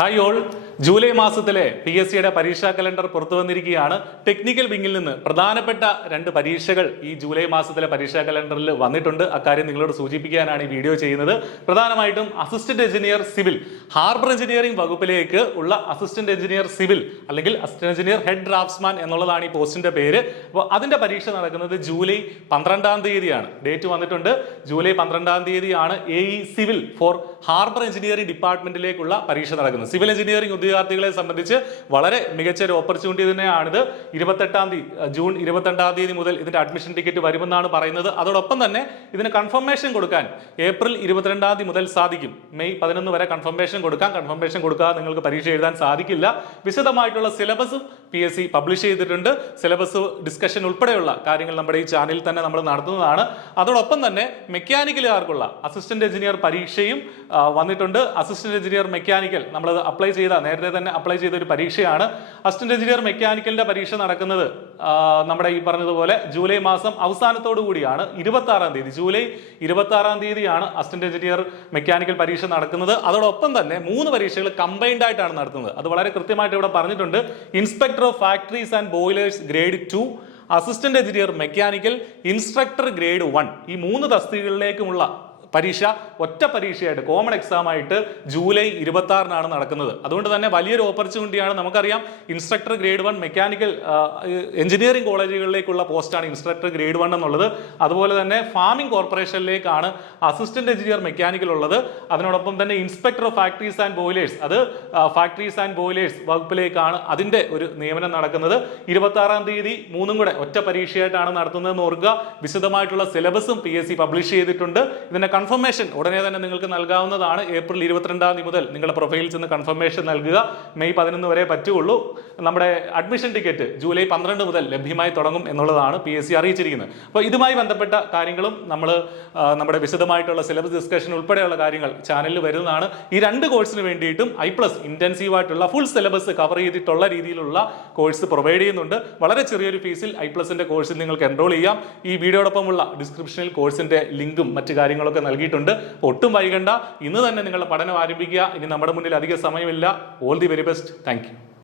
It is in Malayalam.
ഹായ് ഓൾ, ജൂലൈ മാസത്തിലെ PSCയുടെ പരീക്ഷാ കലണ്ടർ പുറത്തു വന്നിരിക്കുകയാണ്. ടെക്നിക്കൽ വിങ്ങിൽ നിന്ന് പ്രധാനപ്പെട്ട 2 പരീക്ഷകൾ ഈ ജൂലൈ മാസത്തിലെ പരീക്ഷാ കലണ്ടറിൽ വന്നിട്ടുണ്ട്. അക്കാര്യം നിങ്ങളോട് സൂചിപ്പിക്കാനാണ് ഈ വീഡിയോ ചെയ്യുന്നത്. പ്രധാനമായിട്ടും assistant engineer civil, harbour engineering വകുപ്പിലേക്ക് ഉള്ള അസിസ്റ്റന്റ് എഞ്ചിനീയർ സിവിൽ അല്ലെങ്കിൽ അസിസ്റ്റന്റ് എഞ്ചിനീയർ ഹെഡ് ഡ്രാഫ്റ്റ്സ്മാൻ എന്നുള്ളതാണ് ഈ പോസ്റ്റിന്റെ പേര്. അപ്പോൾ അതിന്റെ പരീക്ഷ നടക്കുന്നത് ജൂലൈ 12-ാം തീയതിയാണ്. ഡേറ്റ് വന്നിട്ടുണ്ട്. ജൂലൈ 12-ാം തീയതിയാണ് AE civil for harbour engineering ഡിപ്പാർട്ട്മെന്റിലേക്കുള്ള പരീക്ഷ നടക്കുന്നത്. സിവിൽ എഞ്ചിനീയറിംഗ് ഉദ്യോഗാർത്ഥികളെ സംബന്ധിച്ച് വളരെ മികച്ച ഒരു ഓപ്പർച്യൂണിറ്റി തന്നെയാണിത്. ജൂൺ 22-ാം തീയതി മുതൽ ഇതിന്റെ അഡ്മിഷൻ ടിക്കറ്റ് വരുമെന്നാണ് പറയുന്നത്. അതോടൊപ്പം തന്നെ ഇതിന് കൺഫർമേഷൻ കൊടുക്കാൻ ഏപ്രിൽ 22-ാം തീയതി മുതൽ സാധിക്കും. മെയ് 11 വരെ കൺഫർമേഷൻ കൊടുക്കാം. കൺഫർമേഷൻ കൊടുക്കാതെ നിങ്ങൾക്ക് പരീക്ഷ എഴുതാൻ സാധിക്കില്ല. വിശദമായിട്ടുള്ള സിലബസും PSC പബ്ലിഷ് ചെയ്തിട്ടുണ്ട്. സിലബസ് ഡിസ്കഷൻ ഉൾപ്പെടെയുള്ള കാര്യങ്ങൾ നമ്മുടെ ഈ ചാനലിൽ തന്നെ നമ്മൾ നടത്തുന്നതാണ്. അതോടൊപ്പം തന്നെ മെക്കാനിക്കലുകാർക്കുള്ള അസിസ്റ്റന്റ് എഞ്ചിനീയർ പരീക്ഷയും വന്നിട്ടുണ്ട്. അസിസ്റ്റന്റ് എഞ്ചിനീയർ മെക്കാനിക്കൽ നമ്മളത് നേരത്തെ തന്നെ അപ്ലൈ ചെയ്ത ഒരു പരീക്ഷയാണ്. അസിസ്റ്റന്റ് എഞ്ചിനീയർ മെക്കാനിക്കലിന്റെ പരീക്ഷ നടക്കുന്നത് നമ്മുടെ ഈ പറഞ്ഞതുപോലെ ജൂലൈ മാസം അവസാനത്തോടു കൂടിയാണ്. 26-ാം തീയതി, ജൂലൈ 26-ാം തീയതിയാണ് അസിസ്റ്റന്റ് എഞ്ചിനീയർ മെക്കാനിക്കൽ പരീക്ഷ നടക്കുന്നത്. അതോടൊപ്പം തന്നെ 3 പരീക്ഷകൾ കമ്പൈൻഡ് ആയിട്ടാണ് നടത്തുന്നത്. അത് വളരെ കൃത്യമായിട്ട് ഇവിടെ പറഞ്ഞിട്ടുണ്ട്. Inspector of factories and boilers grade 2, assistant engineer mechanical, instructor grade 1, ഈ 3 തസ്തികകളിലേക്കുമുള്ള പരീക്ഷ ഒറ്റ പരീക്ഷയായിട്ട് കോമൺ എക്സാം ആയിട്ട് ജൂലൈ 26-നാണ് നടക്കുന്നത്. അതുകൊണ്ട് തന്നെ വലിയൊരു ഓപ്പർച്യൂണിറ്റിയാണ്. നമുക്കറിയാം ഇൻസ്ട്രക്ടർ ഗ്രേഡ് 1 മെക്കാനിക്കൽ എഞ്ചിനീയറിംഗ് കോളേജുകളിലേക്കുള്ള പോസ്റ്റാണ് ഇൻസ്ട്രക്ടർ ഗ്രേഡ് 1 എന്നുള്ളത്. അതുപോലെ തന്നെ ഫാമിംഗ് കോർപ്പറേഷനിലേക്കാണ് അസിസ്റ്റന്റ് എഞ്ചിനീയർ മെക്കാനിക്കൽ ഉള്ളത്. അതിനോടൊപ്പം തന്നെ inspector of factories and boilers, അത് ഫാക്ടറീസ് ആൻഡ് ബോയിലേഴ്സ് വകുപ്പിലേക്കാണ് അതിന്റെ ഒരു നിയമനം നടക്കുന്നത്. 26-ാം തീയതി 3ഉം കൂടെ ഒറ്റ പരീക്ഷയായിട്ടാണ് നടത്തുന്നതെന്ന് ഓർക്കുക. വിശദമായിട്ടുള്ള സിലബസും PSC പബ്ലിഷ് ചെയ്തിട്ടുണ്ട്. ഇതിന്റെ കൺഫർമേഷൻ ഉടനെ തന്നെ നിങ്ങൾക്ക് നൽകാവുന്നതാണ്. ഏപ്രിൽ 22-ാം തീയതി മുതൽ നിങ്ങളുടെ പ്രൊഫൈലിൽ ചെന്ന് കൺഫർമേഷൻ നൽകുക. മെയ് 11 വരെ പറ്റുള്ളൂ. നമ്മുടെ അഡ്മിഷൻ ടിക്കറ്റ് ജൂലൈ 12 മുതൽ ലഭ്യമായി തുടങ്ങും എന്നുള്ളതാണ് PSC അറിയിച്ചിരിക്കുന്നത്. അപ്പോൾ ഇതുമായി ബന്ധപ്പെട്ട കാര്യങ്ങളും നമ്മുടെ വിശദമായിട്ടുള്ള സിലബസ് ഡിസ്കഷൻ ഉൾപ്പെടെയുള്ള കാര്യങ്ങൾ ചാനലിൽ വരുന്നതാണ്. ഈ 2 കോഴ്സിന് വേണ്ടിയിട്ടും I+ ഇന്റൻസീവ് ആയിട്ടുള്ള ഫുൾ സിലബസ് കവർ ചെയ്തിട്ടുള്ള രീതിയിലുള്ള കോഴ്സ് പ്രൊവൈഡ് ചെയ്യുന്നുണ്ട്. വളരെ ചെറിയൊരു ഫീസിൽ I+ന്റെ കോഴ്സിൽ നിങ്ങൾക്ക് എൻറോൾ ചെയ്യാം. ഈ വീഡിയോടൊപ്പമുള്ള ഡിസ്ക്രിപ്ഷനിൽ കോഴ്സിന്റെ ലിങ്കും മറ്റു കാര്യങ്ങളൊക്കെ നൽകിയിട്ടുണ്ട്. ഒട്ടും വൈകണ്ട, ഇന്ന് തന്നെ നിങ്ങളുടെ പഠനം ആരംഭിക്കുക. ഇനി നമ്മുടെ മുന്നിൽ അധിക സമയമില്ല. All the very best. Thank you.